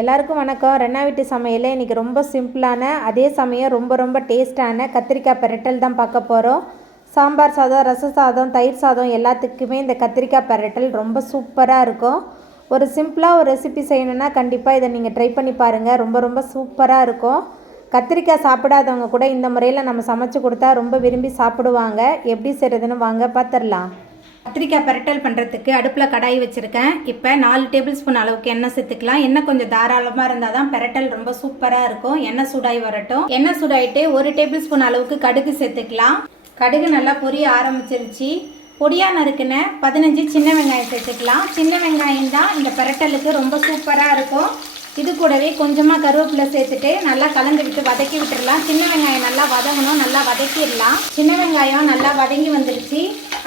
எல்லாருக்கும் வணக்கம். ரென்னா வீட்டு சமையல் இன்றைக்கி ரொம்ப சிம்பிளான அதே சமயம் ரொம்ப டேஸ்ட்டான கத்திரிக்காய் பிரட்டல் தான் பார்க்க போகிறோம். சாம்பார் சாதம், ரச சாதம், தயிர் சாதம் எல்லாத்துக்குமே இந்த கத்திரிக்காய் பிரட்டல் ரொம்ப சூப்பராக இருக்கும். ஒரு சிம்பிளாக ஒரு ரெசிபி செய்யணுன்னா கண்டிப்பாக இதை நீங்கள் ட்ரை பண்ணி பாருங்கள். ரொம்ப சூப்பராக இருக்கும். கத்திரிக்காய் சாப்பிடாதவங்க கூட இந்த முறையில் நம்ம சமைச்சு கொடுத்தா ரொம்ப விரும்பி சாப்பிடுவாங்க. எப்படி செய்கிறதுன்னு வாங்க பார்த்துடலாம். கத்திரிக்காய் பிரட்டல் பண்ணுறதுக்கு அடுப்பில் கடாய் வச்சுருக்கேன். இப்போ 4 டேபிள் ஸ்பூன் அளவுக்கு எண்ணெய் சேர்த்துக்கலாம். எண்ணெய் கொஞ்சம் தாராளமாக இருந்தால் தான் பிரட்டல் ரொம்ப சூப்பராக இருக்கும். எண்ணெய் சூடாகி வரட்டும். எண்ணெய் சூடாகிட்டு 1 டேபிள் ஸ்பூன் அளவுக்கு கடுகு சேர்த்துக்கலாம். கடுகு நல்லா பொரிய ஆரம்பிச்சிருச்சு. பொடியாக நறுக்குன 15 சின்ன வெங்காயம் சேர்த்துக்கலாம். சின்ன வெங்காயம் தான் இந்த பிரட்டலுக்கு ரொம்ப சூப்பராக இருக்கும். இது கூடவே கொஞ்சமாக கருவேப்பிலை சேர்த்துட்டு நல்லா கலந்து விட்டு வதக்கி விட்டுடலாம். சின்ன வெங்காயம் நல்லா வதங்கணும், நல்லா வதக்கிடலாம். சின்ன வெங்காயம் நல்லா வதங்கி வந்துருச்சு.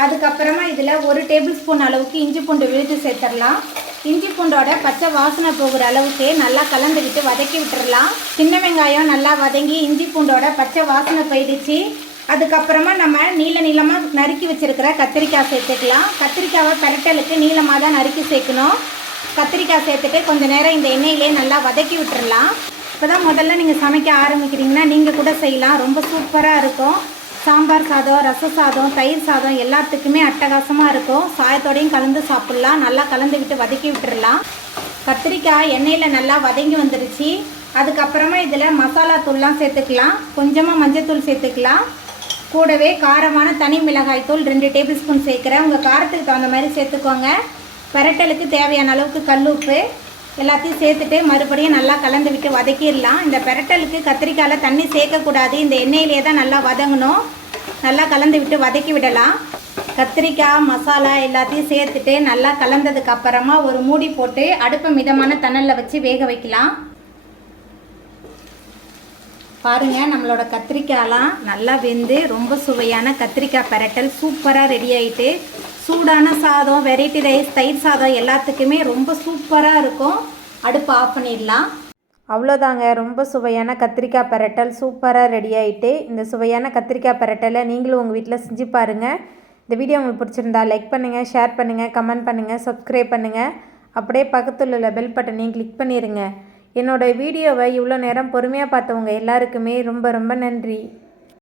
அதுக்கப்புறமா இதில் 1 டேபிள் ஸ்பூன் அளவுக்கு இஞ்சி பூண்டு விழுது சேர்த்துடலாம். இஞ்சி பூண்டோட பச்சை வாசனை போகிற அளவுக்கு நல்லா கலந்து விட்டு வதக்கி விட்டுடலாம். சின்ன வெங்காயம் நல்லா வதங்கி இஞ்சி பூண்டோட பச்சை வாசனை போயிடுச்சு. அதுக்கப்புறமா நம்ம நீளமாக நறுக்கி வச்சுருக்கிற கத்திரிக்காய் சேர்த்துக்கலாம். கத்திரிக்காவை பிரட்டலுக்கு நீளமாக தான் நறுக்கி சேர்க்கணும். கத்திரிக்காய் சேர்த்துட்டு கொஞ்சம் நேரம் இந்த எண்ணெயிலே நல்லா வதக்கி விட்டுடலாம். இப்போ தான் முதல்ல நீங்கள் சமைக்க ஆரம்பிக்கிறீங்கன்னா நீங்கள் கூட செய்யலாம். ரொம்ப சூப்பராக இருக்கும். சாம்பார் சாதம், ரச சாதம், தயிர் சாதம் எல்லாத்துக்குமே அட்டகாசமாக இருக்கும். சாயத்தோடையும் கலந்து சாப்பிட்லாம். நல்லா கலந்து விட்டு வதக்கி விட்டுடலாம். கத்திரிக்காய் எண்ணெயில் நல்லா வதங்கி வந்துடுச்சு. அதுக்கப்புறமா இதில் மசாலா தூள்லாம் சேர்த்துக்கலாம். கொஞ்சமாக மஞ்சள் சேர்த்துக்கலாம். கூடவே காரமான தனி மிளகாய் தூள் 2 டேபிள் ஸ்பூன் சேர்க்குறேன். உங்கள் காரத்துக்கு தகுந்த மாதிரி சேர்த்துக்கோங்க. பிரட்டலுக்கு தேவையான அளவுக்கு கல்லுப்பு எல்லாத்தையும் சேர்த்துட்டு மறுபடியும் நல்லா கலந்து விட்டு வதக்கிடலாம். இந்த பிரட்டலுக்கு கத்திரிக்காயில் தண்ணி சேர்க்கக்கூடாது. இந்த எண்ணெயிலே தான் நல்லா வதங்கணும். நல்லா கலந்து விட்டு வதக்கி விடலாம். கத்திரிக்காய் மசாலா எல்லாத்தையும் சேர்த்துட்டு நல்லா கலந்ததுக்கு அப்புறமா ஒரு மூடி போட்டு அடுப்பை மிதமான தணலில் வச்சு வேக வைக்கலாம். பாருங்கள், நம்மளோட கத்திரிக்காயெலாம் நல்லா வெந்து ரொம்ப சுவையான கத்திரிக்காய் பிரட்டல் சூப்பராக ரெடி ஆகிட்டு சூடான சாதம், வெரைட்டி ரைஸ், தயிர் சாதம் எல்லாத்துக்குமே ரொம்ப சூப்பராக இருக்கும். அடுப்பு ஆஃப் பண்ணிடலாம். அவ்வளோதாங்க, ரொம்ப சுவையான கத்திரிக்காய் பிரட்டல் சூப்பராக ரெடி ஆகிட்டு. இந்த சுவையான கத்திரிக்காய் பிரட்டலை நீங்களும் உங்கள் வீட்டில் செஞ்சு பாருங்கள். இந்த வீடியோ உங்களுக்கு பிடிச்சிருந்தா லைக் பண்ணுங்கள், ஷேர் பண்ணுங்கள், கமெண்ட் பண்ணுங்கள், சப்ஸ்கிரைப் பண்ணுங்கள். அப்படியே பக்கத்தில் உள்ள பெல் பட்டனையும் கிளிக் பண்ணிடுங்க. என்னோடய வீடியோவை இவ்வளோ நேரம் பொறுமையாக பார்த்தவங்க எல்லாருக்குமே ரொம்ப நன்றி.